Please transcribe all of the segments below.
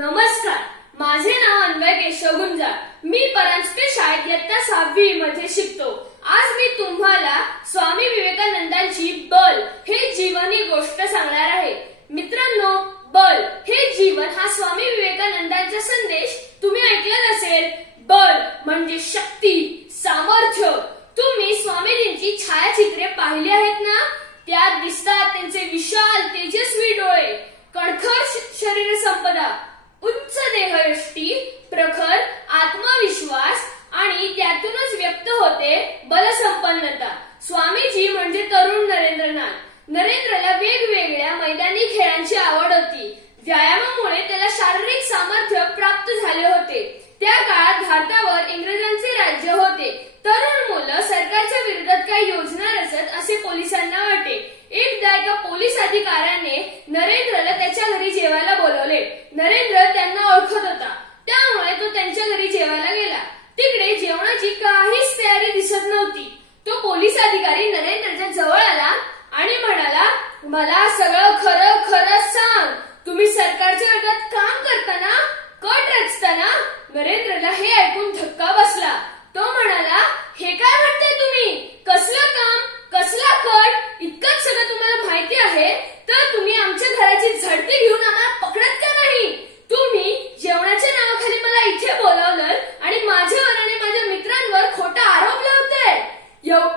नमस्कार, माझे नाव अन्वय केशव गुंजाळ. मी परांजपे शाळेत इयत्ता 6वी मध्ये शिकतो. आज मी तुम्हाला स्वामी विवेकानंदांची बल हे जीवन ही गोष्ट सांगणार आहे. मित्रांनो, बल हे जीवन हा स्वामी विवेकानंदांचा संदेश तुम्ही ऐकलाच असेल. बल म्हणजे शक्ती, सामर्थ्य. तुम्ही स्वामीजींची छायाचित्रे पाहिली आहेत ना? त्यात दिसतात त्यांचे विशाल तेजस्वी डोळे, कणखर शरीर संपदा, उच्च देहयष्टी, प्रखर आत्मविश्वास आणि त्यातूनच व्यक्त होते बलसंपन्नता. स्वामीजी म्हणजे तरुण नरेंद्रनाथ. नरेंद्रला वेगवेगळ्या मैदानी खेळांची आवड होती. व्यायामामुळे त्याला शारीरिक सामर्थ्य प्राप्त झाले होते. त्या काळात भारतावर इंग्रजांचे राज्य होते. तरुण मुलं सरकारच्या विरोधात काही योजना रचत असे पोलिसांना वाटे. एकदा एका पोलीस अधिकाऱ्याने नरेंद्रला त्याच्या घरी जेवायला बोलवले. नरेंद्र त्यांना ओळखत होता, त्यामुळे तो त्यांच्या घरी जेवायला गेला. तिकडे जेवणाची काहीच तयारी दिसत नव्हती. तो पोलीस अधिकारी नरेंद्रच्या जवळ आला आणि म्हणाला, मला सगळं खरं खरं सांग. तुम्ही सरकारच्या विरोधात काम करताना, कट रचताना? नरेंद्रला हे ऐकून धक्का बसला. तो म्हणाला, हे काय म्हणताय तुम्ही? कसलं काम, कसला कट? इतकंच सगळं तुम्हाला माहिती आहे तर तुम्ही आमच्या घराची झडती घेऊन आम्हाला पकडत का नाही? तुम्ही जेवणाच्या नावाखाली मला इथे बोलावलं आणि माझ्यावर आणि माझ्या मित्रांवर खोटा आरोप लावताय.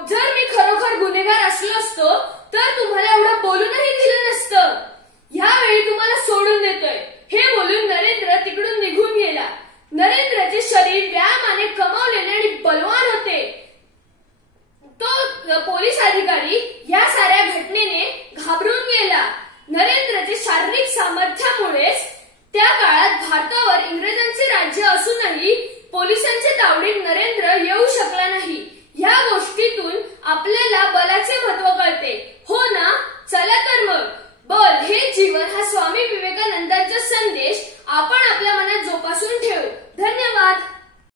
जर मी खरोखर गुन्हेगार असलो असतो तर तुम्हाला एवढं बोलूनही दिलं नसतं. यावेळी तुम्हाला सोडून देतोय. हे बोलून नरेंद्र तिकडून निघून गेला. नरेंद्रचे शरीर व्यायामाने कमावलेले आणि बलवान होते. तो पोलीस अधिकारी या साऱ्या घटनेने घाबरून गेला. नरेंद्रचे शारीरिक सामर्थ्यामुळेच त्या काळात भारतावर इंग्रजांचे राज्य असूनही पोलिसांच्या तावडीत नरेंद्र येऊ शकला नाही. या गोष्टीतून आपल्याला बलाचे महत्त्व कळते, हो ना? चला तर मग, बल हे जीवन हा स्वामी विवेकानंदांचा संदेश आपण आपल्या